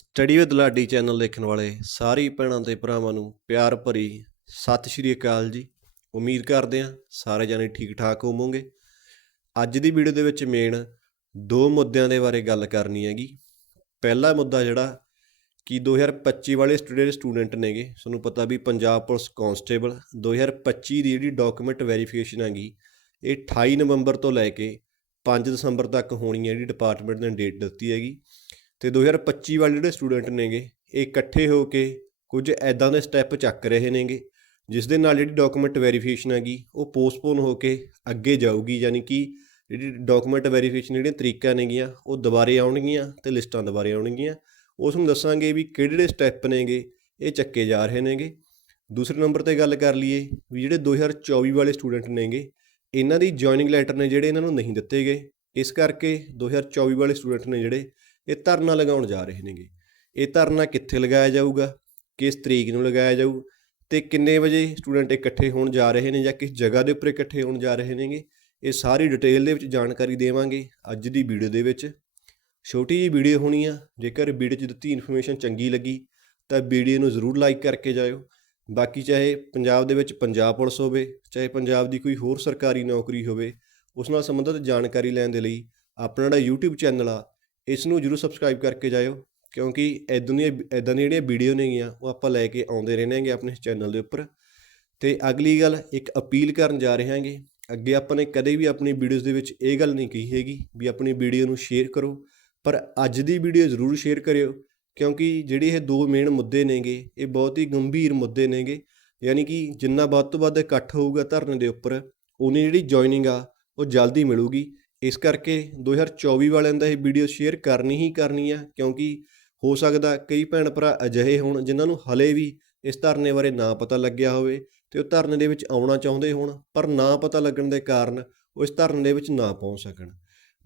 Study with Ladi channel ਦੇਖਣ ਵਾਲੇ ਸਾਰੀ ਭੈਣਾਂ ਤੇ ਭਰਾਵਾਂ ਨੂੰ ਪਿਆਰ ਭਰੀ ਸਤਿ ਸ਼੍ਰੀ ਅਕਾਲ ਜੀ। ਉਮੀਦ ਕਰਦੇ ਹਾਂ ਸਾਰੇ ਜਾਣੇ ਠੀਕ ਠਾਕ ਹੋਵੋਗੇ। ਅੱਜ ਦੀ ਵੀਡੀਓ ਦੇ ਵਿੱਚ ਮੇਨ ਦੋ ਮੁੱਦਿਆਂ ਦੇ ਬਾਰੇ ਗੱਲ ਕਰਨੀ ਹੈਗੀ। ਪਹਿਲਾ ਮੁੱਦਾ ਜਿਹੜਾ ਕਿ 2025 ਵਾਲੇ ਸਟੂਡੈਂਟ ਸਟੂਡੈਂਟ ਨੇਗੇ, ਤੁਹਾਨੂੰ ਪਤਾ ਵੀ ਪੰਜਾਬ ਪੁਲਿਸ ਕਾਂਸਟੇਬਲ 2025 ਦੀ ਜਿਹੜੀ ਡਾਕੂਮੈਂਟ ਵੈਰੀਫਿਕੇਸ਼ਨ ਹੈਗੀ, ਇਹ 28 ਨਵੰਬਰ ਤੋਂ ਲੈ ਕੇ 5 ਦਸੰਬਰ ਤੱਕ ਹੋਣੀ ਹੈ ਜਿਹੜੀ ਡਿਪਾਰਟਮੈਂਟ ਨੇ ਡੇਟ ਦਿੱਤੀ ਹੈਗੀ। ਤੇ 2025 ਵਾਲੇ ਜਿਹੜੇ ਸਟੂਡੈਂਟ ਨੇਗੇ, ਇਹ ਇਕੱਠੇ ਹੋ ਕੇ ਕੁਝ ਐਦਾਂ ਦੇ ਸਟੈਪ ਚੱਕ ਰਹੇ ਨੇਗੇ, ਜਿਸ ਦੇ ਨਾਲ ਜਿਹੜੀ ਡਾਕੂਮੈਂਟ ਵੈਰੀਫਿਕੇਸ਼ਨ ਹੈਗੀ, ਉਹ ਪੋਸਟਪੋਨ ਹੋ ਕੇ ਅੱਗੇ ਜਾਊਗੀ, ਯਾਨੀ ਕਿ ਜਿਹੜੀ ਡਾਕੂਮੈਂਟ ਵੈਰੀਫਿਕੇਸ਼ਨ ਜਿਹੜੀਆਂ ਤਰੀਕਾਂ ਨੇਗੀਆਂ, ਉਹ ਦੁਬਾਰੇ ਆਉਣਗੀਆਂ ਤੇ ਲਿਸਟਾਂ ਦੁਬਾਰੇ ਆਉਣਗੀਆਂ। ਉਸ ਨੂੰ ਦੱਸਾਂਗੇ ਵੀ ਕਿਹੜੇ ਜਿਹੜੇ ਸਟੈਪ ਨੇਗੇ, ਇਹ ਚੱਕੇ ਜਾ ਰਹੇ ਨੇਗੇ। ਦੂਸਰੇ ਨੰਬਰ ਤੇ ਗੱਲ ਕਰ ਲਈਏ ਵੀ ਜਿਹੜੇ 2024 ਵਾਲੇ ਸਟੂਡੈਂਟ ਨੇਗੇ, ਇਹਨਾਂ ਦੀ ਜੁਆਇਨਿੰਗ ਲੈਟਰ ਨੇ ਜਿਹੜੇ ਇਹਨਾਂ ਨੂੰ ਨਹੀਂ ਦਿੱਤੇ ਗਏ। ਇਸ ਕਰਕੇ 2024 ਵਾਲੇ ਸਟੂਡੈਂਟ ਨੇ ਜਿਹੜੇ ਇਹ ਧਰਨਾ ਲਗਾਉਣ ਜਾ ਰਹੇ ਨੇਗੇ। ਇਹ ਧਰਨਾ ਕਿੱਥੇ ਲਗਾਇਆ ਜਾਊਗਾ? ਕਿਸ ਤਰੀਕ ਨੂੰ ਲਗਾਇਆ ਜਾਊ? ਤੇ ਕਿੰਨੇ ਵਜੇ ਸਟੂਡੈਂਟ ਇਕੱਠੇ ਹੋਣ ਜਾ ਰਹੇ ਨੇ ਜਾਂ ਕਿਸ ਜਗ੍ਹਾ ਦੇ ਉੱਪਰ ਇਕੱਠੇ ਹੋਣ ਜਾ ਰਹੇ ਨੇਗੇ? ਇਹ ਸਾਰੀ ਡਿਟੇਲ ਦੇ ਵਿੱਚ ਜਾਣਕਾਰੀ ਦੇਵਾਂਗੇ ਅੱਜ ਦੀ ਵੀਡੀਓ ਦੇ ਵਿੱਚ। ਛੋਟੀ ਜਿਹੀ ਵੀਡੀਓ ਹੋਣੀ ਆ, ਜੇਕਰ ਵੀਡੀਓ 'ਚ ਦਿੱਤੀ ਇਨਫੋਰਮੇਸ਼ਨ ਚੰਗੀ ਲੱਗੀ, ਤਾਂ ਵੀਡੀਓ ਨੂੰ ਜ਼ਰੂਰ ਲਾਈਕ ਕਰਕੇ ਜਾਇਓ। ਬਾਕੀ ਚਾਹੇ ਪੰਜਾਬ ਦੇ ਵਿੱਚ ਪੰਜਾਬ ਪੁਲਿਸ ਹੋਵੇ, ਚਾਹੇ ਪੰਜਾਬ ਦੀ ਕੋਈ ਹੋਰ ਸਰਕਾਰੀ ਨੌਕਰੀ ਹੋਵੇ, ਉਸ ਨਾਲ ਸੰਬੰਧਿਤ ਜਾਣਕਾਰੀ ਲੈਣ ਦੇ ਲਈ ਆਪਣਾ ਜਿਹੜਾ YouTube ਚੈਨਲ ਆ ਇਸ ਨੂੰ ਜਰੂਰ ਸਬਸਕ੍ਰਾਈਬ ਕਰਕੇ ਜਾਇਓ, ਕਿਉਂਕਿ ਇਦਾਂ ਦੀਆਂ ਇਦਾਂ ਦੀਆਂ ਜਿਹੜੀਆਂ ਵੀਡੀਓ ਨੇਗੀਆਂ, ਉਹ ਆਪਾਂ ਲੈ ਕੇ ਆਉਂਦੇ ਰਹਿੰਦੇ ਰਹਿਣਾਂਗੇ ਆਪਣੇ ਚੈਨਲ ਦੇ ਉੱਪਰ। ਤੇ ਅਗਲੀ ਗੱਲ, ਇੱਕ ਅਪੀਲ ਕਰਨ ਜਾ ਰਹੇ ਹਾਂਗੇ ਅੱਗੇ ਆਪਾਂ ਨੇ ਕਦੇ ਵੀ ਆਪਣੀ ਵੀਡੀਓਜ਼ ਦੇ ਵਿੱਚ ਇਹ ਗੱਲ ਨਹੀਂ ਕਹੀ ਹੈਗੀ ਵੀ ਆਪਣੀ ਵੀਡੀਓ ਨੂੰ ਸ਼ੇਅਰ ਕਰੋ, ਪਰ ਅੱਜ ਦੀ ਵੀਡੀਓ ਜ਼ਰੂਰ ਸ਼ੇਅਰ ਕਰਿਓ, ਕਿਉਂਕਿ ਜਿਹੜੇ ਇਹ ਦੋ ਮੇਨ ਮੁੱਦੇ ਨੇਗੇ, ਇਹ ਬਹੁਤ ਹੀ ਗੰਭੀਰ ਮੁੱਦੇ ਨੇਗੇ। ਯਾਨੀ ਕਿ ਜਿੰਨਾ ਵੱਧ ਤੋਂ ਵੱਧ ਇਕੱਠ ਹੋਊਗਾ ਧਰਨੇ ਦੇ ਉੱਪਰ ਉਨੀ ਜਿਹੜੀ ਜੁਆਇਨਿੰਗ ਆ, ਉਹ ਜਲਦੀ ਮਿਲੂਗੀ। ਇਸ ਕਰਕੇ 2024 ਵਾਲਿਆਂ ਦਾ ਇਹ ਵੀਡੀਓ ਸ਼ੇਅਰ ਕਰਨੀ ਹੀ ਕਰਨੀ ਆ, ਕਿਉਂਕਿ ਹੋ ਸਕਦਾ ਕਈ ਭੈਣ ਭਰਾ ਅਜਿਹੇ ਹੋਣ ਜਿਨ੍ਹਾਂ ਨੂੰ ਹਲੇ ਵੀ ਇਸ ਧਰਨੇ ਬਾਰੇ ਨਾ ਪਤਾ ਲੱਗਿਆ ਹੋਵੇ ਤੇ ਉਹ ਧਰਨੇ ਦੇ ਵਿੱਚ ਆਉਣਾ ਚਾਹੁੰਦੇ ਹੋਣ, ਪਰ ਨਾ ਪਤਾ ਲੱਗਣ ਦੇ ਕਾਰਨ ਉਹ ਇਸ ਧਰਨੇ ਦੇ ਵਿੱਚ ਨਾ ਪਹੁੰਚ ਸਕਣ।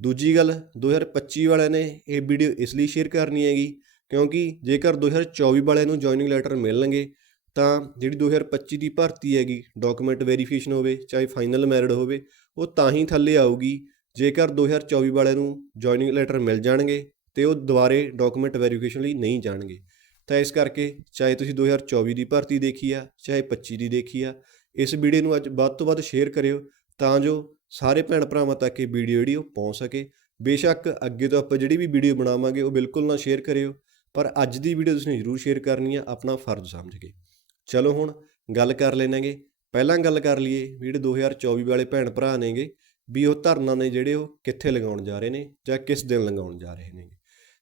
ਦੂਜੀ ਗੱਲ 2025 ਵਾਲਿਆਂ ਨੇ ਇਹ ਵੀਡੀਓ ਇਸ ਲਈ ਸ਼ੇਅਰ ਕਰਨੀ ਹੈਗੀ, ਕਿਉਂਕਿ ਜੇਕਰ 2024 ਵਾਲਿਆਂ ਨੂੰ ਜੁਆਇਨਿੰਗ ਲੈਟਰ ਮਿਲਣਗੇ, ਤਾਂ ਜਿਹੜੀ 2025 ਦੀ ਭਰਤੀ ਹੈਗੀ ਡਾਕੂਮੈਂਟ ਵੈਰੀਫਿਕੇਸ਼ਨ ਹੋਵੇ, ਚਾਹੇ ਫਾਈਨਲ ਮੈਰਿਡ ਹੋਵੇ, ਉਹ ਤਾਂ ਹੀ ਥੱਲੇ ਆਊਗੀ ਜੇਕਰ 2024 ਵਾਲਿਆਂ ਨੂੰ ਜੁਆਇਨਿੰਗ ਲੈਟਰ ਮਿਲ ਜਾਣਗੇ ਤੇ ਉਹ ਦੁਬਾਰੇ ਡਾਕੂਮੈਂਟ ਵੈਰੀਫਿਕੇਸ਼ਨ ਲਈ ਨਹੀਂ ਜਾਣਗੇ, ਤਾਂ ਇਸ ਕਰਕੇ ਚਾਹੇ ਤੁਸੀਂ 2024 ਦੀ ਭਰਤੀ ਦੇਖੀ ਆ, ਚਾਹੇ 25 ਦੀ ਦੇਖੀ ਆ, ਇਸ ਵੀਡੀਓ ਨੂੰ ਅੱਜ ਵੱਧ ਤੋਂ ਵੱਧ ਸ਼ੇਅਰ ਕਰਿਓ ਤਾਂ ਜੋ ਸਾਰੇ ਭੈਣ ਭਰਾਵਾਂ ਤੱਕ ਇਹ ਵੀਡੀਓ ਜਿਹੜੀ ਉਹ ਪਹੁੰਚ ਸਕੇ। ਬੇਸ਼ੱਕ ਅੱਗੇ ਤੋਂ ਆਪਾਂ ਜਿਹੜੀ ਵੀ ਵੀਡੀਓ ਬਣਾਵਾਂਗੇ ਉਹ ਬਿਲਕੁਲ ਨਾ ਸ਼ੇਅਰ ਕਰਿਓ, ਪਰ ਅੱਜ ਦੀ ਵੀਡੀਓ ਤੁਸੀਂ ਜ਼ਰੂਰ ਸ਼ੇਅਰ ਕਰਨੀ ਆ ਆਪਣਾ ਫਰਜ਼ ਸਮਝ ਕੇ। ਚਲੋ ਹੁਣ ਗੱਲ ਕਰ ਲੈਣਾਂਗੇ ਪਹਿਲਾਂ ਗੱਲ ਕਰ ਲਈਏ ਵੀ ਜਿਹੜੇ 2024 ਵਾਲੇ ਭੈਣ ਭਰਾ ਨੇਗੇ ਵੀ ਉਹ ਧਰਨਾ ਨੇ ਜਿਹੜੇ ਉਹ ਕਿੱਥੇ ਲਗਾਉਣ ਜਾ ਰਹੇ ਨੇ ਜਾਂ ਕਿਸ ਦਿਨ ਲਗਾਉਣ ਜਾ ਰਹੇ ਨੇ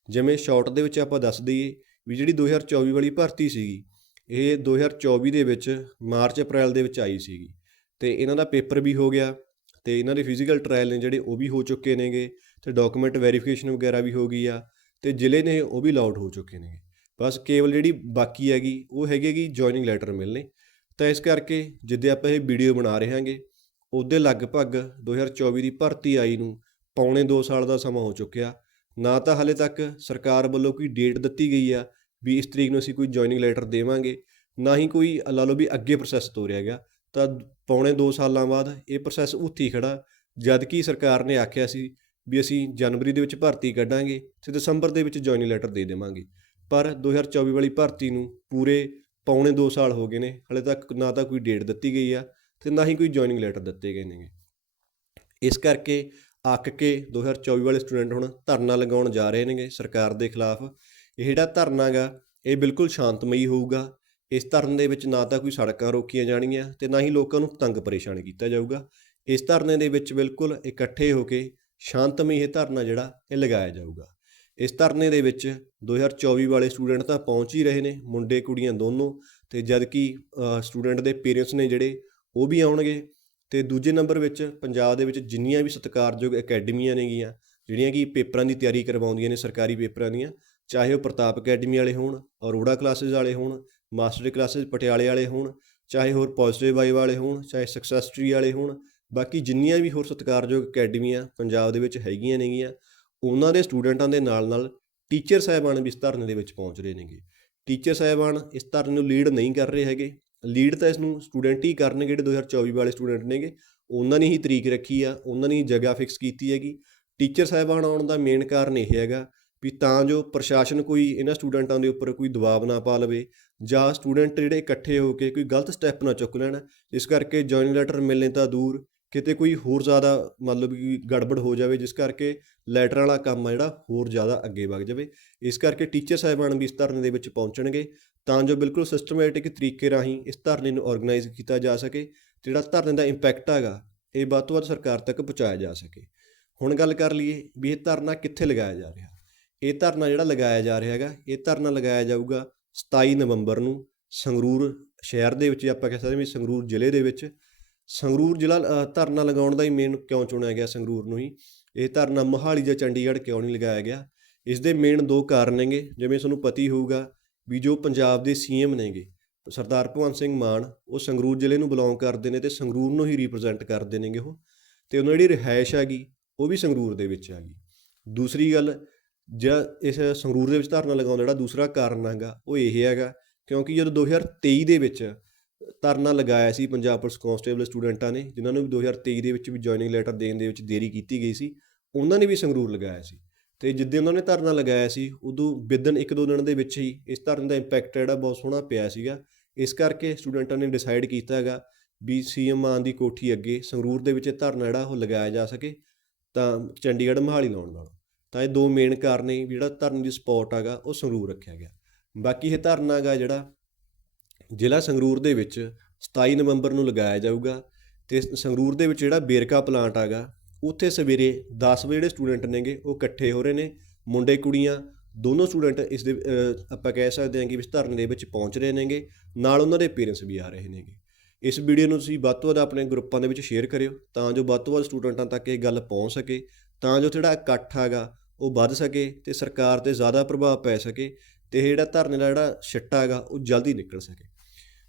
ਜਿਵੇਂ ਸ਼ਾਰਟ ਦੇ ਵਿੱਚ ਆਪਾਂ ਦੱਸ ਦਈਏ ਵੀ ਜਿਹੜੀ 2024 ਵਾਲੀ ਭਰਤੀ ਸੀਗੀ, ਇਹ 2024 ਦੇ ਵਿੱਚ ਮਾਰਚ ਅਪ੍ਰੈਲ ਦੇ ਵਿੱਚ ਆਈ ਸੀਗੀ। ਤੇ ਇਹਨਾਂ ਦਾ ਪੇਪਰ ਵੀ ਹੋ ਗਿਆ ਤੇ ਇਹਨਾਂ ਦੇ ਫਿਜ਼ੀਕਲ ਟ੍ਰਾਇਲ ਨੇ ਜਿਹੜੇ ਉਹ ਵੀ ਹੋ ਚੁੱਕੇ ਨੇਗੇ ਤੇ ਡਾਕੂਮੈਂਟ ਵੈਰੀਫਿਕੇਸ਼ਨ ਵਗੈਰਾ ਵੀ ਹੋ ਗਈ ਆ ਤੇ ਜ਼ਿਲ੍ਹੇ ਨੇ ਉਹ ਵੀ ਲਾਊਟ ਹੋ ਚੁੱਕੇ ਨੇਗੇ। ਬਸ ਕੇਵਲ ਜਿਹੜੀ ਬਾਕੀ ਹੈਗੀ ਉਹ ਹੈਗੀ ਹੈਗੀ ਜੁਆਇਨਿੰਗ ਲੈਟਰ ਮਿਲਨੇ ਤਾਂ ਇਸ ਕਰਕੇ ਜਿੱਦੇ ਆਪਾਂ ਇਹ ਵੀਡੀਓ ਬਣਾ ਰਹੇ ਹਾਂਗੇ ਉਹਦੇ ਲਗਭਗ 2024 ਦੀ ਭਰਤੀ ਆਈ ਨੂੰ ਪੌਣੇ 2 ਸਾਲ ਦਾ ਸਮਾਂ ਹੋ ਚੁੱਕਿਆ। ਨਾ ਤਾਂ ਹਲੇ ਤੱਕ ਸਰਕਾਰ ਵੱਲੋਂ ਕੋਈ ਡੇਟ ਦਿੱਤੀ ਗਈ ਆ ਵੀ ਇਸ ਤਰੀਕ ਨੂੰ ਅਸੀਂ ਕੋਈ ਜੁਆਇਨਿੰਗ ਲੈਟਰ ਦੇਵਾਂਗੇ, ਨਾ ਹੀ ਕੋਈ ਲਾ ਲਓ ਵੀ ਅੱਗੇ ਪ੍ਰੋਸੈਸ ਤੋਰਿਆ ਗਿਆ। ਤਾਂ ਪੌਣੇ 2 ਸਾਲਾਂ ਬਾਅਦ ਇਹ ਪ੍ਰੋਸੈਸ ਉੱਥੀ ਖੜਾ, ਜਦ ਕਿ ਸਰਕਾਰ ਨੇ ਆਖਿਆ ਸੀ ਵੀ ਅਸੀਂ ਜਨਵਰੀ ਦੇ ਵਿੱਚ ਭਰਤੀ ਕੱਢਾਂਗੇ, ਤੇ ਦਸੰਬਰ ਦੇ ਵਿੱਚ ਜੁਆਇਨਿੰਗ ਲੈਟਰ ਦੇ ਦੇਵਾਂਗੇ। ਪਰ 2024 ਵਾਲੀ ਭਰਤੀ ਨੂੰ ਪੂਰੇ ਪੌਣੇ 2 ਸਾਲ ਹੋ ਗਏ ਨੇ, ਹਲੇ ਤੱਕ ਨਾ ਤਾਂ ਕੋਈ ਡੇਟ ਦਿੱਤੀ ਗਈ ਆ ਤੇ ਨਾ ਹੀ ਕੋਈ ਜੁਆਇਨਿੰਗ ਲੈਟਰ ਦਿੱਤੇ ਗਏ ਨੇਗੇ। ਇਸ ਕਰਕੇ ਅੱਕ ਕੇ 2024 ਵਾਲੇ ਸਟੂਡੈਂਟ ਹੁਣ ਧਰਨਾ ਲਗਾਉਣ ਜਾ ਰਹੇ ਨੇਗੇ ਸਰਕਾਰ ਦੇ ਖਿਲਾਫ। ਇਹ ਜਿਹੜਾ ਧਰਨਾ ਗਾ, ਇਹ ਬਿਲਕੁਲ ਸ਼ਾਂਤਮਈ ਹੋਊਗਾ। ਇਸ ਧਰਨੇ ਦੇ ਵਿੱਚ ਨਾ ਤਾਂ ਕੋਈ ਸੜਕਾਂ ਰੋਕੀਆਂ ਜਾਣਗੀਆਂ ਤੇ ਨਾ ਹੀ ਲੋਕਾਂ ਨੂੰ ਤੰਗ ਪਰੇਸ਼ਾਨ ਕੀਤਾ ਜਾਊਗਾ। ਇਸ ਧਰਨੇ ਦੇ ਵਿੱਚ ਬਿਲਕੁਲ ਇਕੱਠੇ ਹੋ ਕੇ ਸ਼ਾਂਤਮਈ ਇਹ ਧਰਨਾ ਜਿਹੜਾ, ਇਹ ਲਗਾਇਆ ਜਾਊਗਾ। ਇਸ ਧਰਨੇ ਦੇ ਵਿੱਚ 2024 ਵਾਲੇ ਸਟੂਡੈਂਟ ਤਾਂ ਪਹੁੰਚ ਹੀ ਰਹੇ ਨੇ, ਮੁੰਡੇ ਕੁੜੀਆਂ ਦੋਨੋਂ ਤੇ ਜਦਕਿ ਸਟੂਡੈਂਟ ਦੇ ਪੇਰੈਂਟਸ ਨੇ ਜਿਹੜੇ ਉਹ ਵੀ ਆਉਣਗੇ। ਤੇ ਦੂਜੇ ਨੰਬਰ ਵਿੱਚ ਪੰਜਾਬ ਦੇ ਵਿੱਚ ਜਿੰਨੀਆਂ ਵੀ ਸਤਿਕਾਰਯੋਗ ਅਕੈਡਮੀਆਂ ਨੇਗੀਆਂ, ਜਿਹੜੀਆਂ ਕਿ ਪੇਪਰਾਂ ਦੀ ਤਿਆਰੀ ਕਰਵਾਉਂਦੀਆਂ ਨੇ ਸਰਕਾਰੀ ਪੇਪਰਾਂ ਦੀਆਂ, ਚਾਹੇ ਉਹ ਪ੍ਰਤਾਪ ਅਕੈਡਮੀ ਵਾਲੇ ਹੋਣ, ਅਰੋੜਾ ਕਲਾਸਿਸ ਵਾਲੇ ਹੋਣ, ਮਾਸਟਰ ਕਲਾਸਿਸ ਪਟਿਆਲੇ ਵਾਲੇ ਹੋਣ, ਚਾਹੇ ਹੋਰ ਪੋਜ਼ਿਟਿਵ ਵਾਈ ਵਾਲੇ ਹੋਣ, ਚਾਹੇ ਸਕਸੈਸ ਟਰੀ ਵਾਲੇ ਹੋਣ, ਬਾਕੀ ਜਿੰਨੀਆਂ ਵੀ ਹੋਰ ਸਤਿਕਾਰਯੋਗ ਅਕੈਡਮੀਆਂ ਪੰਜਾਬ ਦੇ ਵਿੱਚ ਹੈਗੀਆਂ ਨੇਗੀਆਂ, ਉਹਨਾਂ ਦੇ ਸਟੂਡੈਂਟਾਂ ਦੇ ਨਾਲ ਨਾਲ ਟੀਚਰ ਸਾਹਿਬਾਨ ਵੀ ਇਸ ਧਰਨੇ ਦੇ ਵਿੱਚ ਪਹੁੰਚ ਰਹੇ ਨੇਗੇ। ਟੀਚਰ ਸਾਹਿਬਾਨ ਇਸ ਧਰਨੇ ਨੂੰ ਲੀਡ ਨਹੀਂ ਕਰ ਰਹੇ ਹੈਗੇ। ਲੀਡ ਤਾਂ ਇਸ ਨੂੰ ਸਟੂਡੈਂਟ ਹੀ ਕਰਨਗੇ, ਜਿਹੜੇ 2024 ਵਾਲੇ ਸਟੂਡੈਂਟ ਨੇਗੇ। ਉਹਨਾਂ ਨੇ ਹੀ ਤਰੀਕ ਰੱਖੀ ਆ, ਉਹਨਾਂ ਨੇ ਹੀ ਜਗ੍ਹਾ ਫਿਕਸ ਕੀਤੀ ਹੈਗੀ। ਟੀਚਰ ਸਾਹਿਬਾਨ ਆਉਣ ਦਾ ਮੇਨ ਕਾਰਨ ਇਹ ਹੈਗਾ ਵੀ ਤਾਂ ਜੋ ਪ੍ਰਸ਼ਾਸਨ ਕੋਈ ਇਹਨਾਂ ਸਟੂਡੈਂਟਾਂ ਦੇ ਉੱਪਰ ਕੋਈ ਦਬਾਅ ਨਾ ਪਾ ਲਵੇ ਜਾਂ ਸਟੂਡੈਂਟ ਜਿਹੜੇ ਇਕੱਠੇ ਹੋ ਕੇ ਕੋਈ ਗਲਤ ਸਟੈਪ ਨਾ ਚੁੱਕ ਲੈਣ, ਇਸ ਕਰਕੇ ਜੁਆਇਨਿੰਗ ਲੈਟਰ ਮਿਲਣੇ ਤਾਂ ਦੂਰ, ਕਿਤੇ ਕੋਈ ਹੋਰ ਜ਼ਿਆਦਾ ਮਤਲਬ ਕਿ ਗੜਬੜ ਹੋ ਜਾਵੇ, ਜਿਸ ਕਰਕੇ ਲੈਟਰ ਵਾਲਾ ਕੰਮ ਆ ਜਿਹੜਾ ਹੋਰ ਜ਼ਿਆਦਾ ਅੱਗੇ ਵਗ ਜਾਵੇ। ਇਸ ਕਰਕੇ ਟੀਚਰ ਸਾਹਿਬਾਨ ਵੀ ਇਸ ਧਰਨੇ ਦੇ ਵਿੱਚ ਪਹੁੰਚਣਗੇ। ਤਾਂ ਜੋ ਬਿਲਕੁਲ ਸਿਸਟਮੈਟਿਕ ਤਰੀਕੇ ਰਾਹੀਂ ਇਸ ਧਰਨੇ ਨੂੰ ਆਰਗੇਨਾਈਜ਼ ਕੀਤਾ ਜਾ ਸਕੇ ਜਿਹੜਾ ਧਰਨੇ ਦਾ ਇੰਪੈਕਟ ਹੈਗਾ, ਇਹ ਵੱਧ ਤੋਂ ਵੱਧ ਸਰਕਾਰ ਤੱਕ ਪਹੁੰਚਾਇਆ ਜਾ ਸਕੇ। ਹੁਣ ਗੱਲ ਕਰ ਲਈਏ ਵੀ ਇਹ ਧਰਨਾ ਕਿੱਥੇ ਲਗਾਇਆ ਜਾ ਰਿਹਾ। ਇਹ ਧਰਨਾ ਜਿਹੜਾ ਲਗਾਇਆ ਜਾ ਰਿਹਾ ਹੈਗਾ, ਇਹ ਧਰਨਾ ਲਗਾਇਆ ਜਾਊਗਾ 27 ਨਵੰਬਰ ਨੂੰ ਸੰਗਰੂਰ ਸ਼ਹਿਰ ਦੇ ਵਿੱਚ ਆਪਾਂ ਕਹਿ ਸਕਦੇ ਵੀ ਸੰਗਰੂਰ ਜ਼ਿਲ੍ਹੇ ਦੇ ਵਿੱਚ। ਸੰਗਰੂਰ ਜ਼ਿਲ੍ਹਾ ਧਰਨਾ ਲਗਾਉਣ ਦਾ ਹੀ ਮੇਨ ਕਿਉਂ ਚੁਣਿਆ ਗਿਆ ਸੰਗਰੂਰ ਨੂੰ ਹੀ? ਇਹ ਧਰਨਾ ਮੋਹਾਲੀ ਜਾਂ ਚੰਡੀਗੜ੍ਹ ਕਿਉਂ ਨਹੀਂ ਲਗਾਇਆ ਗਿਆ? ਇਸ ਦੇ ਮੇਨ ਦੋ ਕਾਰਨ ਨੇਗੇ ਜਿਵੇਂ ਤੁਹਾਨੂੰ ਪਤੀ ਹੋਊਗਾ ਵੀ ਜੋ ਪੰਜਾਬ ਦੇ ਸੀਐਮ ਨੇਗੇ, ਸਰਦਾਰ ਭਗਵੰਤ ਸਿੰਘ ਮਾਨ, ਉਹ ਸੰਗਰੂਰ ਜ਼ਿਲ੍ਹੇ ਨੂੰ ਬਿਲੋਂਗ ਕਰਦੇ ਨੇ ਤੇ ਸੰਗਰੂਰ ਨੂੰ ਹੀ ਰਿਪਰੈਜ਼ੈਂਟ ਕਰਦੇ ਨੇਗੇ ਉਹ, ਤੇ ਉਹਨਾਂ ਦੀ ਜਿਹੜੀ ਰਿਹਾਇਸ਼ ਹੈਗੀ, ਉਹ ਵੀ ਸੰਗਰੂਰ ਦੇ ਵਿੱਚ ਹੈਗੀ। ਦੂਸਰੀ ਗੱਲ, ਜਿਹੜਾ ਇਸ ਸੰਗਰੂਰ ਦੇ ਵਿੱਚ ਧਰਨਾ ਲਗਾਉਣ ਦਾ ਜਿਹੜਾ ਦੂਸਰਾ ਕਾਰਨ ਹੈਗਾ, ਉਹ ਇਹ ਹੈਗਾ, ਕਿਉਂਕਿ ਜਦੋਂ 2023 ਦੇ ਵਿੱਚ ਧਰਨਾ ਲਗਾਇਆ ਸੀ ਪੰਜਾਬ ਪੁਲਿਸ ਕਾਂਸਟੇਬਲ ਸਟੂਡੈਂਟਾਂ ਨੇ, ਜਿਨ੍ਹਾਂ ਨੂੰ ਵੀ 2023 ਦੇ ਵਿੱਚ ਵੀ ਜੁਆਇਨਿੰਗ ਲੈਟਰ ਦੇਣ ਦੇ ਵਿੱਚ ਦੇਰੀ ਕੀਤੀ ਗਈ ਸੀ, ਉਹਨਾਂ ਨੇ ਵੀ ਸੰਗਰੂਰ ਲਗਾਇਆ ਸੀ। ਤੇ ਜਿੱਦੇ ਉਹਨਾਂ ਨੇ ਧਰਨਾ ਲਗਾਇਆ ਸੀ, ਉਦੋਂ ਵਿਦਨ ਇੱਕ ਦੋ ਦਿਨ ਦੇ ਵਿੱਚ ਹੀ ਇਸ ਧਰਨੇ ਦਾ ਇੰਪੈਕਟ ਜਿਹੜਾ ਬਹੁਤ ਸੋਹਣਾ ਪਿਆ ਸੀਗਾ। ਇਸ ਕਰਕੇ ਸਟੂਡੈਂਟਾਂ ਨੇ ਡਿਸਾਈਡ ਕੀਤਾ ਹੈਗਾ ਵੀ ਸੀਐਮ ਮਾਨ ਦੀ ਕੋਠੀ ਅੱਗੇ ਸੰਗਰੂਰ ਦੇ ਵਿੱਚ ਇਹ ਧਰਨਾ ਜਿਹੜਾ ਉਹ ਲਗਾਇਆ ਜਾ ਸਕੇ, ਤਾਂ ਚੰਡੀਗੜ੍ਹ ਮੋਹਾਲੀ ਲਾਉਣ ਨਾਲ। ਤਾਂ ਇਹ ਦੋ ਮੇਨ ਕਾਰਨ ਨੇ ਵੀ ਜਿਹੜਾ ਧਰਨੇ ਦੀ ਸਪੌਟ ਹੈਗਾ, ਉਹ ਸੰਗਰੂਰ ਰੱਖਿਆ ਗਿਆ। ਬਾਕੀ ਇਹ ਧਰਨਾ ਹੈਗਾ ਜਿਹੜਾ ਜ਼ਿਲ੍ਹਾ ਸੰਗਰੂਰ ਦੇ ਵਿੱਚ 27 ਨਵੰਬਰ ਨੂੰ ਲਗਾਇਆ ਜਾਊਗਾ ਤੇ ਸੰਗਰੂਰ ਦੇ ਵਿੱਚ ਜਿਹੜਾ ਬੇਰਕਾ ਪਲਾਂਟ ਹੈਗਾ ਉੱਥੇ ਸਵੇਰੇ 10 ਵਜੇ ਜਿਹੜੇ ਸਟੂਡੈਂਟ ਨੇਗੇ, ਉਹ ਇਕੱਠੇ ਹੋ ਰਹੇ ਨੇ। ਮੁੰਡੇ, ਕੁੜੀਆਂ, ਦੋਨੋਂ ਸਟੂਡੈਂਟ ਇਸ ਦੇ ਆਪਾਂ ਕਹਿ ਸਕਦੇ ਹਾਂ ਕਿ ਇਸ ਧਰਨੇ ਦੇ ਵਿੱਚ ਪਹੁੰਚ ਰਹੇ ਨੇਗੇ। ਨਾਲ ਉਹਨਾਂ ਦੇ ਪੇਰੈਂਟਸ ਵੀ ਆ ਰਹੇ ਨੇਗੇ। ਇਸ ਵੀਡੀਓ ਨੂੰ ਤੁਸੀਂ ਵੱਧ ਤੋਂ ਵੱਧ ਆਪਣੇ ਗਰੁੱਪਾਂ ਦੇ ਵਿੱਚ ਸ਼ੇਅਰ ਕਰਿਓ, ਤਾਂ ਜੋ ਵੱਧ ਤੋਂ ਵੱਧ ਸਟੂਡੈਂਟਾਂ ਤੱਕ ਇਹ ਗੱਲ ਪਹੁੰਚ ਸਕੇ, ਤਾਂ ਜੋ ਜਿਹੜਾ ਇਕੱਠ ਹੈਗਾ, ਉਹ ਵੱਧ ਸਕੇ ਤੇ ਸਰਕਾਰ ਤੇ ਜ਼ਿਆਦਾ ਪ੍ਰਭਾਵ ਪੈ ਸਕੇ ਤੇ ਇਹ ਜਿਹੜਾ ਧਰਨੇ ਦਾ ਜਿਹੜਾ ਛਿੱਟਾ ਹੈਗਾ, ਉਹ ਜਲਦੀ ਨਿਕਲ ਸਕੇ।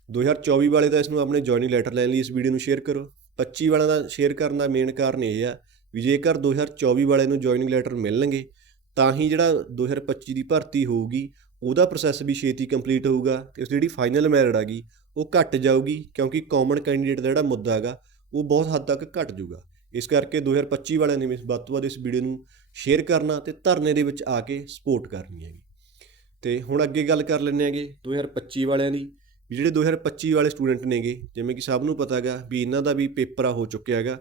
2024 ਵਾਲੇ ਤਾਂ ਇਸ ਨੂੰ ਆਪਣੇ ਜੁਆਇਨਿੰਗ ਲੈਟਰ ਲੈਣ ਲਈ ਇਸ ਵੀਡੀਓ ਨੂੰ ਸ਼ੇਅਰ ਕਰੋ। 25 ਵਾਲਿਆਂ ਦਾ ਸ਼ੇਅਰ ਕਰਨ ਦਾ ਮੇਨ ਕਾਰਨ ਇਹ ਆ ਵੀ ਜੇਕਰ 2024 ਵਾਲਿਆਂ ਨੂੰ ਜੁਆਇਨਿੰਗ ਲੈਟਰ ਮਿਲਣਗੇ, ਤਾਂ ਹੀ ਜਿਹੜਾ 2025 ਦੀ ਭਰਤੀ ਹੋਊਗੀ, ਉਹਦਾ ਪ੍ਰੋਸੈਸ ਵੀ ਛੇਤੀ ਕੰਪਲੀਟ ਹੋਊਗਾ ਤੇ ਉਸ ਦੀ ਜਿਹੜੀ ਫਾਈਨਲ ਮੈਰਿਟ ਹੈਗੀ ਉਹ ਘਟ ਜਾਊਗੀ ਕਿਉਂਕਿ ਕਾਮਨ ਕੈਂਡੀਡੇਟ ਦਾ ਜਿਹੜਾ ਮੁੱਦਾ ਹੈਗਾ, ਉਹ ਬਹੁਤ ਹੱਦ ਤੱਕ ਘਟ ਜਾਊਗਾ। ਇਸ ਕਰਕੇ 2025 ਵਾਲਿਆਂ ਨੇ ਵੀ ਵੱਧ ਤੋਂ ਵੱਧ ਇਸ ਵੀਡੀਓ ਨੂੰ ਸ਼ੇਅਰ ਕਰਨਾ ਤੇ ਧਰਨੇ ਦੇ ਵਿੱਚ ਆ ਕੇ ਸਪੋਰਟ ਕਰਨੀ ਹੈਗੀ। ਤੇ ਹੁਣ ਅੱਗੇ ਗੱਲ ਕਰ ਲੈਂਦੇ ਹੈਗੇ 2025 ਵਾਲਿਆਂ ਦੀ। ਜਿਹੜੇ 2025 ਵਾਲੇ ਸਟੂਡੈਂਟ ਨੇਗੇ, ਜਿਵੇਂ ਕਿ ਸਭ ਨੂੰ ਪਤਾ ਹੈਗਾ ਵੀ ਇਹਨਾਂ ਦਾ ਵੀ ਪੇਪਰ ਆ ਹੋ ਚੁੱਕਿਆ ਹੈਗਾ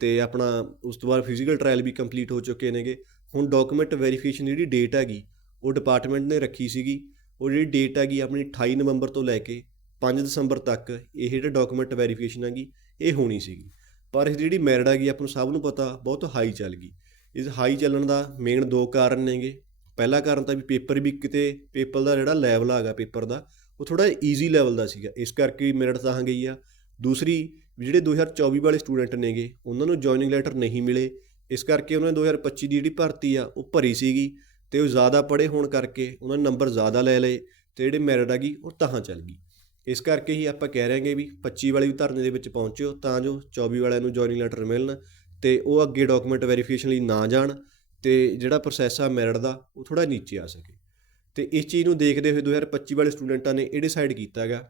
ਤੇ ਆਪਣਾ ਉਸ ਤੋਂ ਬਾਅਦ ਫਿਜ਼ੀਕਲ ਟ੍ਰਾਇਲ ਵੀ ਕੰਪਲੀਟ ਹੋ ਚੁੱਕੇ ਨੇਗੇ। ਹੁਣ ਡਾਕੂਮੈਂਟ ਵੈਰੀਫਿਕੇਸ਼ਨ ਜਿਹੜੀ ਡੇਟ ਹੈਗੀ, ਉਹ ਡਿਪਾਰਟਮੈਂਟ ਨੇ ਰੱਖੀ ਸੀਗੀ। ਉਹ ਜਿਹੜੀ ਡੇਟ ਹੈਗੀ ਆਪਣੀ 28 ਨਵੰਬਰ ਤੋਂ ਲੈ ਕੇ 5 ਦਸੰਬਰ ਤੱਕ ਇਹ ਜਿਹੜਾ ਡਾਕੂਮੈਂਟ ਵੈਰੀਫਿਕੇਸ਼ਨ ਹੈਗੀ, ਇਹ ਹੋਣੀ ਸੀਗੀ। ਪਰ ਇਹ ਜਿਹੜੀ ਮੈਰਿਟ ਹੈਗੀ ਆਪਾਂ ਨੂੰ ਸਭ ਨੂੰ ਪਤਾ, ਬਹੁਤ ਹਾਈ ਚੱਲ ਗਈ। ਇਸ ਹਾਈ ਚੱਲਣ ਦਾ ਮੇਨ ਦੋ ਕਾਰਨ ਨੇਗੇ। ਪਹਿਲਾ ਕਾਰਨ ਤਾਂ ਵੀ ਪੇਪਰ ਵੀ ਕਿਤੇ ਪੇਪਰ ਦਾ ਜਿਹੜਾ ਲੈਵਲ ਹੈਗਾ ਪੇਪਰ ਦਾ ਉਹ ਥੋੜਾ ਈਜ਼ੀ ਲੈਵਲ ਦਾ ਸੀਗਾ। ਇਸ ਕਰਕੇ ਮੈਰਿਟ ਤਾਂ ਗਈ ਆ। ਦੂਸਰੀ, ਵੀ ਜਿਹੜੇ 2024 ਵਾਲੇ ਸਟੂਡੈਂਟ ਨੇਗੇ, ਉਹਨਾਂ ਨੂੰ ਜੁਆਇਨਿੰਗ ਲੈਟਰ ਨਹੀਂ ਮਿਲੇ। ਇਸ ਕਰਕੇ ਉਹਨਾਂ ਨੇ 2025 ਦੀ ਜਿਹੜੀ ਭਰਤੀ ਆ, ਉਹ ਭਰੀ ਸੀਗੀ ਤੇ ਉਹ ਜ਼ਿਆਦਾ ਪੜ੍ਹੇ ਹੋਣ ਕਰਕੇ ਉਹਨਾਂ ਨੇ ਨੰਬਰ ਜ਼ਿਆਦਾ ਲੈ ਲਏ ਤੇ ਜਿਹੜੇ ਮੈਰਿਟ ਆ ਗਈ, ਉਹ ਤਾਹਾਂ ਚੱਲ ਗਈ। ਇਸ ਕਰਕੇ ਹੀ ਆਪਾਂ ਕਹਿ ਰਹੇ ਵੀ 25 ਵਾਲੇ ਵੀ ਧਰਨੇ ਦੇ ਵਿੱਚ ਪਹੁੰਚਿਓ ਤਾਂ ਜੋ 24 ਵਾਲਿਆਂ ਨੂੰ ਜੁਆਇਨਿੰਗ ਲੈਟਰ ਮਿਲਣ ਤੇ ਉਹ ਅੱਗੇ ਡਾਕੂਮੈਂਟ ਵੈਰੀਫਿਕੇਸ਼ਨ ਲਈ ਨਾ ਜਾਣ ਤੇ ਜਿਹੜਾ ਪ੍ਰੋਸੈਸ ਆ ਮੈਰਿਟ ਦਾ, ਉਹ ਥੋੜਾ ਨੀਚੇ ਆ ਸਕੇ। ਤੇ ਇਸ ਚੀਜ਼ ਨੂੰ ਦੇਖਦੇ ਹੋਏ 2025 ਵਾਲੇ ਸਟੂਡੈਂਟਾਂ ਨੇ ਇਹ ਡਿਸਾਈਡ ਕੀਤਾ ਹੈਗਾ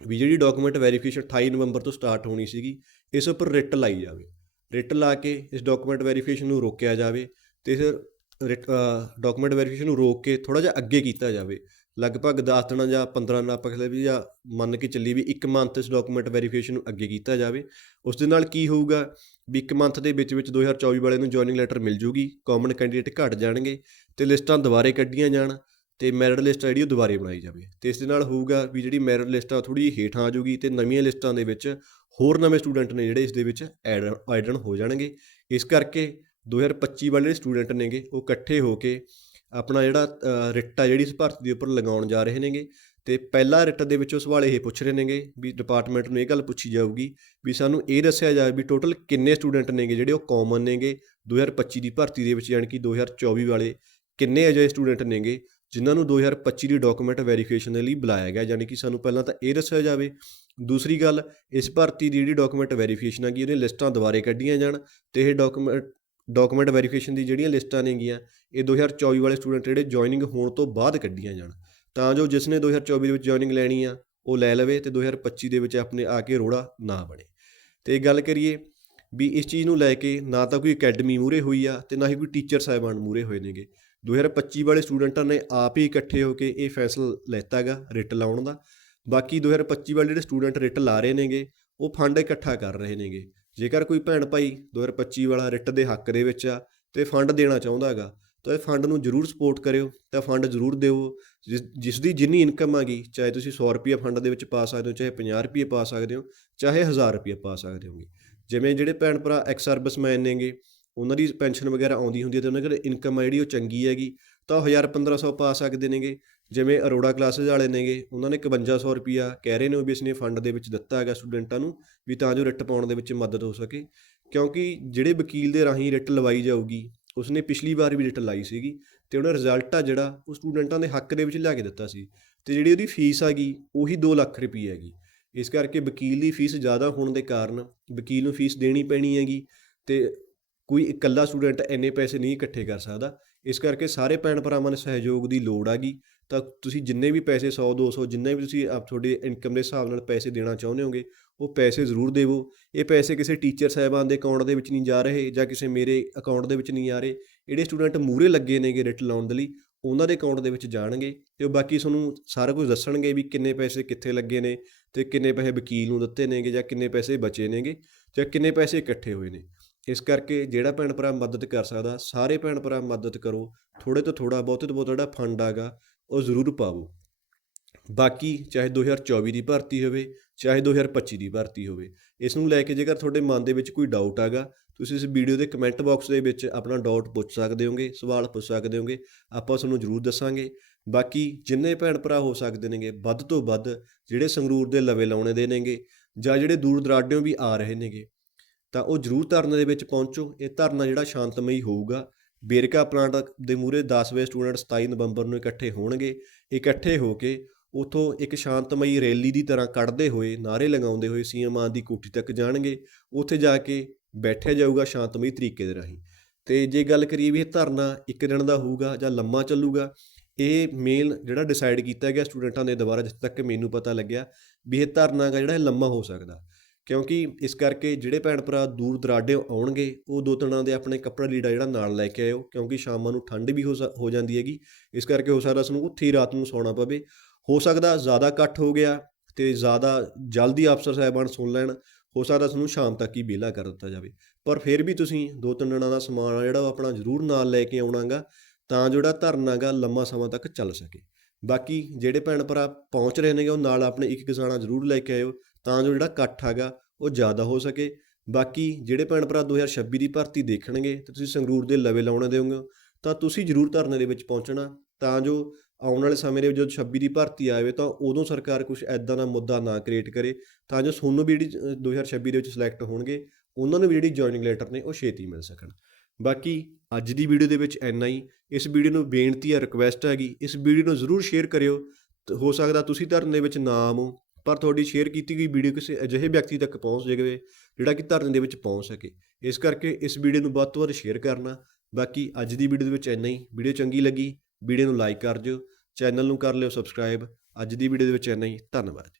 ਵੀ ਜਿਹੜੀ ਡਾਕੂਮੈਂਟ ਵੈਰੀਫਿਕੇਸ਼ਨ 28 ਨਵੰਬਰ ਤੋਂ ਸਟਾਰਟ ਹੋਣੀ ਸੀਗੀ, ਇਸ ਉੱਪਰ ਰਿਟ ਲਾਈ ਜਾਵੇ। ਰਿਟ ਲਾ ਕੇ ਇਸ ਡਾਕੂਮੈਂਟ ਵੈਰੀਫਿਕੇਸ਼ਨ ਨੂੰ ਰੋਕਿਆ ਜਾਵੇ ਤੇ ਇਸ ਡਾਕੂਮੈਂਟ ਵੈਰੀਫਿਕੇਸ਼ਨ ਨੂੰ ਰੋਕ ਕੇ ਥੋੜਾ ਜਿਹਾ ਅੱਗੇ ਕੀਤਾ ਜਾਵੇ। ਲਗਭਗ 10 ਦਿਨਾਂ ਜਾਂ 15 ਦਿਨਾਂ ਆਪਾਂ ਕਹਿੰਦੇ ਵੀ ਜਾਂ ਮੰਨ ਕੇ ਚੱਲੀ ਵੀ 1 ਮੰਥ ਇਸ ਡਾਕੂਮੈਂਟ ਵੈਰੀਫਿਕੇਸ਼ਨ ਨੂੰ ਅੱਗੇ ਕੀਤਾ ਜਾਵੇ, ਉਸ ਦੇ ਨਾਲ ਕੀ ਹੋਊਗਾ ਵੀ 1 ਮੰਥ ਦੇ ਵਿੱਚ ਵਿੱਚ 2024 ਵਾਲੇ ਨੂੰ ਜੁਆਇਨਿੰਗ ਲੈਟਰ ਮਿਲ ਜੂਗੀ ਕਾਮਨ ਕੈਂਡੀਡੇਟ ਘਟ ਜਾਣਗੇ ਤੇ ਲਿਸਟਾਂ ਦੁਬਾਰੇ ਕੱਢੀਆਂ ਜਾਣ ਤੇ ਮੈਰਿਟ ਲਿਸਟ ਜਿਹੜੀ ਉਹ ਦੁਬਾਰੇ ਬਣਾਈ ਜਾਵੇ। ਤੇ ਇਸ ਦੇ ਨਾਲ ਹੋਊਗਾ ਵੀ ਜਿਹੜੀ ਮੈਰਿਟ ਲਿਸਟ ਆ ਥੋੜੀ ਜਿਹੀ ਹੇਠਾਂ ਆ ਜਾਊਗੀ ਤੇ ਨਵੀਆਂ ਲਿਸਟਾਂ ਦੇ ਵਿੱਚ ਹੋਰ ਨਵੇਂ ਸਟੂਡੈਂਟ ਨੇ ਜਿਹੜੇ ਇਸ ਦੇ ਵਿੱਚ ਐਡ ਐਡਨ ਹੋ ਜਾਣਗੇ। ਇਸ ਕਰਕੇ 2025 ਵਾਲੇ ਜਿਹੜੇ ਸਟੂਡੈਂਟ ਨੇਗੇ ਉਹ ਇਕੱਠੇ ਹੋ ਕੇ ਆਪਣਾ ਜਿਹੜਾ ਅ, ਰਿਟ ਆ ਜਿਹੜੀ ਇਸ ਭਰਤੀ ਦੇ ਉੱਪਰ ਲਗਾਉਣ ਜਾ ਰਹੇ ਨੇਗੇ ਤੇ ਪਹਿਲਾ ਰਿਟ ਦੇ ਵਿੱਚੋਂ ਸਵਾਲ ਇਹ ਪੁੱਛ ਰਹੇ ਨੇਗੇ ਵੀ ਡਿਪਾਰਟਮੈਂਟ ਨੂੰ ਇਹ ਗੱਲ ਪੁੱਛੀ ਜਾਊਗੀ ਵੀ ਸਾਨੂੰ ਇਹ ਦੱਸਿਆ ਜਾਵੇ ਵੀ ਟੋਟਲ ਕਿੰਨੇ ਸਟੂਡੈਂਟ ਨੇਗੇ ਜਿਹੜੇ ਉਹ ਕਾਮਨ ਨੇਗੇ 2025 ਦੀ ਭਰਤੀ ਦੇ ਵਿੱਚ ਯਾਨੀ ਕਿ 2024 ਵਾਲੇ ਕਿੰਨੇ ਅਜਿਹੇ ਸਟੂਡੈਂਟ ਨੇਗੇ ਜਿਨ੍ਹਾਂ ਨੂੰ 2025 ਦੀ ਡਾਕੂਮੈਂਟ ਵੈਰੀਫਿਕੇਸ਼ਨ ਦੇ ਲਈ ਬੁਲਾਇਆ ਗਿਆ ਯਾਨੀ ਕਿ ਸਾਨੂੰ ਪਹਿਲਾਂ ਤਾਂ ਇਹ ਦੱਸਿਆ ਜਾਵੇ। ਦੂਸਰੀ ਗੱਲ ਇਸ ਭਰਤੀ ਦੀ ਜਿਹੜੀ ਡਾਕੂਮੈਂਟ ਵੈਰੀਫਿਕੇਸ਼ਨ ਹੈਗੀ ਉਹਦੇ ਲਿਸਟਾਂ ਦੁਬਾਰੇ ਕੱਢੀਆਂ ਜਾਣ ਤੇ ਇਹ ਡਾਕੂਮੈਂਟ ਡਾਕੂਮੈਂਟ ਵੈਰੀਫਿਕੇਸ਼ਨ ਦੀ ਜਿਹੜੀਆਂ ਲਿਸਟਾਂ ਨੇਗੀਆਂ, ਇਹ 2024 ਵਾਲੇ ਸਟੂਡੈਂਟ ਜਿਹੜੇ ਜੁਆਇਨਿੰਗ ਹੋਣ ਤੋਂ ਬਾਅਦ ਕੱਢੀਆਂ ਜਾਣ। ਤਾਂ ਜੋ ਜਿਸ ਨੇ 2024 ਦੇ ਵਿੱਚ ਜੁਆਇਨਿੰਗ ਲੈਣੀ ਆ, ਉਹ ਲੈ ਲਵੇ ਤੇ 2025 ਦੇ ਵਿੱਚ ਆਪਣੇ ਆ ਕੇ ਰੋੜਾ ਨਾ ਬਣੇ। ਤੇ ਗੱਲ ਕਰੀਏ ਵੀ ਇਸ ਚੀਜ਼ ਨੂੰ ਲੈ ਕੇ ਨਾ ਤਾਂ ਕੋਈ ਅਕੈਡਮੀ ਮੂਰੇ ਹੋਈ ਆ ਤੇ ਨਾ ਹੀ ਕੋਈ ਟੀਚਰ ਸਾਹਿਬਾਨ ਮੂਰੇ ਹੋਏ ਨੇਗੇ। 2025 ਵਾਲੇ ਸਟੂਡੈਂਟਾਂ ਨੇ ਆਪ ਹੀ ਇਕੱਠੇ ਹੋ ਕੇ ਇਹ ਫੈਸਲਾ ਲੈਤਾ ਹੈਗਾ ਰਿਟ ਲਾਉਣ ਦਾ। ਬਾਕੀ 2025 ਵਾਲੇ ਜਿਹੜੇ ਸਟੂਡੈਂਟ ਰਿਟ ਲਾ ਰਹੇ ਨੇਗੇ, ਉਹ ਫੰਡ ਇਕੱਠਾ ਕਰ ਰਹੇ ਨੇਗੇ। ਜੇਕਰ ਕੋਈ ਭੈਣ ਭਾਈ 2025 ਵਾਲਾ ਰਿਟ ਦੇ ਹੱਕ ਦੇ ਵਿੱਚ ਆ ਤੇ ਫੰਡ ਦੇਣਾ ਚਾਹੁੰਦਾ ਹੈਗਾ, ਤਾਂ ਇਹ ਫੰਡ ਨੂੰ ਜ਼ਰੂਰ ਸਪੋਰਟ ਕਰਿਓ, ਤਾਂ ਫੰਡ ਜ਼ਰੂਰ ਦਿਓ। ਜਿਸ ਜਿਸ ਦੀ ਜਿੰਨੀ ਇਨਕਮ ਆ ਗਈ ਚਾਹੇ ਤੁਸੀਂ 100 ਰੁਪਏ ਫੰਡ ਦੇ ਵਿੱਚ ਪਾ ਸਕਦੇ ਹੋ, ਚਾਹੇ 50 ਰੁਪਏ ਪਾ ਸਕਦੇ ਹੋ, ਚਾਹੇ 1000 ਰੁਪਏ ਪਾ ਸਕਦੇ ਹੋਗੇ। ਜਿਵੇਂ ਜਿਹੜੇ ਭੈਣ ਭਰਾ ਐਕਸ ਸਰਵਿਸਮੈਨ ਨੇਗੇ, ਉਹਨਾਂ ਦੀ ਪੈਨਸ਼ਨ ਵਗੈਰਾ ਆਉਂਦੀ ਹੁੰਦੀ ਹੈ ਤੇ ਉਹਨਾਂ ਕੋਲ ਇਨਕਮ ਆ ਜਿਹੜੀ ਉਹ ਚੰਗੀ ਹੈਗੀ, ਤਾਂ ਉਹ 1000 1500 ਪਾ ਸਕਦੇ ਨੇਗੇ। ਜਿਵੇਂ ਅਰੋੜਾ ਕਲਾਸਿਸ ਵਾਲੇ ਨੇਗੇ, ਉਹਨਾਂ ਨੇ 5100 ਰੁਪਿਆ ਕਹਿ ਰਹੇ ਨੇ ਉਹ ਵੀ ਅਸੀਂ ਫੰਡ ਦੇ ਵਿੱਚ ਦਿੱਤਾ ਹੈਗਾ ਸਟੂਡੈਂਟਾਂ ਨੂੰ ਵੀ ਤਾਂ ਜੋ ਰਿਟ ਪਾਉਣ ਦੇ ਵਿੱਚ ਮਦਦ ਹੋ ਸਕੇ। ਕਿਉਂਕਿ ਜਿਹੜੇ ਵਕੀਲ ਦੇ ਰਾਹੀਂ ਰਿਟ ਲਵਾਈ ਜਾਊਗੀ, ਉਸਨੇ ਪਿਛਲੀ ਵਾਰ ਵੀ ਰਿਟ ਲਾਈ ਸੀਗੀ ਤੇ ਉਹਨਾਂ ਰਿਜ਼ਲਟ ਆ ਜਿਹੜਾ ਉਹ ਸਟੂਡੈਂਟਾਂ ਦੇ ਹੱਕ ਦੇ ਵਿੱਚ ਲਿਆ ਕੇ ਦਿੱਤਾ ਸੀ। ਤੇ ਜਿਹੜੀ ਉਹਦੀ ਫੀਸ ਹੈਗੀ, ਉਹੀ 2 ਲੱਖ ਰੁਪਏ ਹੈਗੀ। ਇਸ ਕਰਕੇ ਵਕੀਲ ਦੀ ਫੀਸ ਜ਼ਿਆਦਾ ਹੋਣ ਦੇ ਕਾਰਨ ਵਕੀਲ ਨੂੰ ਫੀਸ ਦੇਣੀ ਪੈਣੀ ਹੈਗੀ ਤੇ ਕੋਈ ਇਕੱਲਾ ਸਟੂਡੈਂਟ ਇੰਨੇ ਪੈਸੇ ਨਹੀਂ ਇਕੱਠੇ ਕਰ ਸਕਦਾ। ਇਸ ਕਰਕੇ ਸਾਰੇ ਭੈਣ ਭਰਾਵਾਂ ਦੇ ਸਹਿਯੋਗ ਦੀ ਲੋੜ ਹੈਗੀ। ਤਾਂ ਤੁਸੀਂ ਜਿੰਨੇ ਵੀ ਪੈਸੇ 100 200 ਜਿੰਨੇ ਵੀ ਤੁਸੀਂ ਆਪ ਤੁਹਾਡੇ ਇਨਕਮ ਦੇ ਹਿਸਾਬ ਨਾਲ ਪੈਸੇ ਦੇਣਾ ਚਾਹੁੰਦੇ ਹੋਗੇ, ਉਹ ਪੈਸੇ ਜ਼ਰੂਰ ਦੇਵੋ। ਇਹ ਪੈਸੇ ਕਿਸੇ ਟੀਚਰ ਸਾਹਿਬਾਨ ਦੇ ਅਕਾਊਂਟ ਦੇ ਵਿੱਚ ਨਹੀਂ ਜਾ ਰਹੇ ਜਾਂ ਕਿਸੇ ਮੇਰੇ ਅਕਾਊਂਟ ਦੇ ਵਿੱਚ ਨਹੀਂ ਆ ਰਹੇ। ਜਿਹੜੇ ਸਟੂਡੈਂਟ ਮੂਰੇ ਲੱਗੇ ਨੇਗੇ ਰਿਟ ਲਾਉਣ ਦੇ ਲਈ, ਉਹਨਾਂ ਦੇ ਅਕਾਊਂਟ ਦੇ ਵਿੱਚ ਜਾਣਗੇ ਤੇ ਉਹ ਬਾਕੀ ਤੁਹਾਨੂੰ ਸਾਰਾ ਕੁਝ ਦੱਸਣਗੇ ਵੀ ਕਿੰਨੇ ਪੈਸੇ ਕਿੱਥੇ ਲੱਗੇ ਨੇ ਤੇ ਕਿੰਨੇ ਪੈਸੇ ਵਕੀਲ ਨੂੰ ਦਿੱਤੇ ਨੇਗੇ ਜਾਂ ਕਿੰਨੇ ਪੈਸੇ ਬਚੇ ਨੇਗੇ ਜਾਂ ਕਿੰਨੇ ਪੈਸੇ ਇਕੱਠੇ ਹੋਏ ਨੇ। ਇਸ ਕਰਕੇ ਜਿਹੜਾ ਭੈਣ ਭਰਾ ਮਦਦ ਕਰ ਸਕਦਾ, ਸਾਰੇ ਭੈਣ ਭਰਾ ਮਦਦ ਕਰੋ ਥੋੜੇ ਤੋਂ ਥੋੜਾ ਬਹੁਤੇ ਤੋਂ ਬਹੁਤ ਜਿਹੜਾ ਫੰਡ ਆਗਾ ਉਹ ਜ਼ਰੂਰ ਪਾਵੋ। ਬਾਕੀ ਚਾਹੇ 2024 ਦੀ ਭਰਤੀ ਹੋਵੇ, ਚਾਹੇ 2025 ਦੀ ਭਰਤੀ ਹੋਵੇ, ਇਸ ਨੂੰ ਲੈ ਕੇ ਜੇਕਰ ਤੁਹਾਡੇ ਮਨ ਦੇ ਵਿੱਚ ਕੋਈ ਡਾਊਟ ਆਗਾ ਤੁਸੀਂ ਇਸ ਵੀਡੀਓ ਦੇ ਕਮੈਂਟ ਬਾਕਸ ਦੇ ਵਿੱਚ ਆਪਣਾ ਡਾਊਟ ਪੁੱਛ ਸਕਦੇ ਹੋਗੇ, ਸਵਾਲ ਪੁੱਛ ਸਕਦੇ ਹੋਗੇ, ਆਪਾਂ ਤੁਹਾਨੂੰ ਜ਼ਰੂਰ ਦੱਸਾਂਗੇ। ਬਾਕੀ ਜਿੰਨੇ ਭੈਣ ਭਰਾ ਹੋ ਸਕਦੇ ਨੇਗੇ, ਵੱਧ ਤੋਂ ਵੱਧ ਜਿਹੜੇ ਸੰਗਰੂਰ ਦੇ ਲਵੇ ਲਾਉਣੇ ਦੇ ਨੇਗੇ, ਜਾਂ ਜਿਹੜੇ ਦੂਰ ਦਰਾਡਿਓਂ ਵੀ ਆ ਰਹੇ ਨੇਗੇ ਤਾਂ ਉਹ ਜ਼ਰੂਰ ਧਰਨੇ ਦੇ ਵਿੱਚ ਪਹੁੰਚੋ। ਇਹ ਧਰਨਾ ਜਿਹੜਾ ਸ਼ਾਂਤਮਈ ਹੋਊਗਾ। ਬੇਰਕਾ ਪਲਾਂਟ ਦੇ ਮੂਰੇ 10 ਵਜੇ ਸਟੂਡੈਂਟ 27 ਨਵੰਬਰ ਨੂੰ ਇਕੱਠੇ ਹੋਣਗੇ। ਇਕੱਠੇ ਹੋ ਕੇ ਉਥੋਂ ਇੱਕ ਸ਼ਾਂਤਮਈ ਰੈਲੀ ਦੀ ਤਰ੍ਹਾਂ ਕੱਢਦੇ ਹੋਏ ਨਾਰੇ ਲਗਾਉਂਦੇ ਹੋਏ ਸੀਐਮ ਆਨ ਦੀ ਕੋਠੀ ਤੱਕ ਜਾਣਗੇ। ਉੱਥੇ ਜਾ ਕੇ ਬੈਠਿਆ ਜਾਊਗਾ ਸ਼ਾਂਤਮਈ ਤਰੀਕੇ ਦੇ ਰਾਹੀਂ। ਤੇ ਜੇ ਗੱਲ ਕਰੀਏ ਵੀ ਇਹ ਧਰਨਾ ਇੱਕ ਦਿਨ ਦਾ ਹੋਊਗਾ ਜਾਂ ਲੰਮਾ ਚੱਲੂਗਾ, ਇਹ ਮੇਲ ਜਿਹੜਾ ਡਿਸਾਈਡ ਕੀਤਾ ਗਿਆ ਸਟੂਡੈਂਟਾਂ ਦੇ ਦੁਆਰਾ, ਜਿੱਥੇ ਤੱਕ ਮੈਨੂੰ ਪਤਾ ਲੱਗਿਆ, ਵੀ ਇਹ ਧਰਨਾ ਗਾ ਜਿਹੜਾ ਇਹ ਲੰਮਾ ਹੋ ਸਕਦਾ। ਕਿਉਂਕਿ ਇਸ ਕਰਕੇ ਜਿਹੜੇ ਭੈਣ ਭਰਾ ਦੂਰ ਦਰਾਡੇ ਆਉਣਗੇ, ਉਹ ਦੋ ਤਿੰਨਾਂ ਦੇ ਆਪਣੇ ਕੱਪੜਾ ਲੀੜਾ ਜਿਹੜਾ ਨਾਲ ਲੈ ਕੇ ਆਇਓ, ਕਿਉਂਕਿ ਸ਼ਾਮਾਂ ਨੂੰ ਠੰਡ ਵੀ ਹੋ ਸ- ਹੋ ਜਾਂਦੀ ਹੈਗੀ। ਇਸ ਕਰਕੇ ਹੋ ਸਕਦਾ ਸਾਨੂੰ ਉੱਥੇ ਹੀ ਰਾਤ ਨੂੰ ਸੌਣਾ ਪਵੇ। ਹੋ ਸਕਦਾ ਜ਼ਿਆਦਾ ਇਕੱਠ ਹੋ ਗਿਆ ਤੇ ਜ਼ਿਆਦਾ ਜਲਦੀ ਅਫਸਰ ਸਾਹਿਬਾਨ ਸੁਣ ਲੈਣ, ਹੋ ਸਕਦਾ ਤੁਹਾਨੂੰ ਸ਼ਾਮ ਤੱਕ ਹੀ ਵਿਹਲਾ ਕਰ ਦਿੱਤਾ ਜਾਵੇ। ਪਰ ਫਿਰ ਵੀ ਤੁਸੀਂ ਦੋ ਤਿੰਨ ਦਿਨਾਂ ਦਾ ਸਮਾਨ ਜਿਹੜਾ ਉਹ ਆਪਣਾ ਜ਼ਰੂਰ ਨਾਲ ਲੈ ਕੇ ਆਉਣਾਗਾ, ਤਾਂ ਜਿਹੜਾ ਧਰਨਾ ਗਾ ਲੰਮਾ ਸਮਾਂ ਤੱਕ ਚੱਲ ਸਕੇ। ਬਾਕੀ ਜਿਹੜੇ ਭੈਣ ਭਰਾ ਪਹੁੰਚ ਰਹੇ ਨੇਗੇ, ਉਹ ਨਾਲ ਆਪਣੇ ਇੱਕ ਕਿਸਾਨਾ ਜ਼ਰੂਰ ਲੈ ਕੇ ਆਇਓ ਤਾਂ ਜੋ ਜਿਹੜਾ ਇਕੱਠ ਹੈਗਾ ਉਹ ਜ਼ਿਆਦਾ ਹੋ ਸਕੇ। ਬਾਕੀ ਜਿਹੜੇ ਭੈਣ ਭਰਾ 2026 ਦੀ ਭਰਤੀ ਦੇਖਣਗੇ ਤੇ ਤੁਸੀਂ ਸੰਗਰੂਰ ਦੇ ਲਵੇ ਲਾਉਣੇ ਦੇਵੋਗੇ ਤਾਂ ਤੁਸੀਂ ਜ਼ਰੂਰ ਧਰਨੇ ਦੇ ਵਿੱਚ ਪਹੁੰਚਣਾ। ਤਾਂ ਜੋ ਆਉਣ ਵਾਲੇ ਸਮੇਂ ਦੇ ਵਿੱਚ ਜਦੋਂ 26 ਦੀ ਭਰਤੀ ਆਵੇ ਤਾਂ ਉਦੋਂ ਸਰਕਾਰ ਕੁਝ ਐਦਾਂ ਦਾ ਮੁੱਦਾ ਨਾ ਕ੍ਰੀਏਟ ਕਰੇ। ਤਾਂ ਜੋ ਤੁਹਾਨੂੰ ਵੀ ਜਿਹੜੀ ਅ, 2026 ਦੇ ਵਿੱਚ ਸਿਲੈਕਟ ਹੋਣਗੇ ਉਹਨਾਂ ਨੂੰ ਵੀ ਜਿਹੜੀ ਜੁਆਇਨਿੰਗ ਲੈਟਰ ਨੇ ਉਹ ਛੇਤੀ ਮਿਲ ਸਕਣ। ਬਾਕੀ ਅੱਜ ਦੀ ਵੀਡੀਓ ਦੇ ਵਿੱਚ ਇੰਨਾ ਹੀ। ਇਸ ਵੀਡੀਓ ਨੂੰ ਬੇਨਤੀ ਹੈ ਰਿਕੁਐਸਟ ਹੈਗੀ। ਇਸ ਵੀਡੀਓ ਨੂੰ ਜ਼ਰੂਰ ਸ਼ੇਅਰ ਕਰਿਓ। ਹੋ ਸਕਦਾ ਤੁਸੀਂ ਧਰਨੇ ਦੇ ਵਿੱਚ ਨਾ ਆਵੋ। ਪਰ ਤੁਹਾਡੀ ਸ਼ੇਅਰ ਕੀਤੀ ਗਈ ਵੀਡੀਓ ਕਿਸੇ ਅਜਿਹੇ ਵਿਅਕਤੀ ਤੱਕ ਪਹੁੰਚ ਜਾਵੇ ਜਿਹੜਾ ਕਿ ਧਰਨੇ ਦੇ ਵਿੱਚ ਪਹੁੰਚ ਸਕੇ। ਇਸ ਕਰਕੇ ਇਸ ਵੀਡੀਓ ਨੂੰ ਵੱਧ ਤੋਂ ਵੱਧ ਸ਼ੇਅਰ ਕਰਨਾ। ਬਾਕੀ ਅੱਜ ਦੀ ਵੀਡੀਓ ਦੇ ਵਿੱਚ ਇੰਨਾ ਹੀ। ਵੀਡੀਓ ਚੰਗੀ ਲੱਗੀ ਵੀਡੀਓ ਨੂੰ ਲਾਈਕ ਕਰ ਦਿਓ। ਚੈਨਲ ਨੂੰ ਕਰ ਲਿਓ ਸਬਸਕ੍ਰਾਈਬ ਅੱਜ ਦੀ ਵੀਡੀਓ ਦੇ ਵਿੱਚ ਇੰਨਾ ਹੀ। ਧੰਨਵਾਦ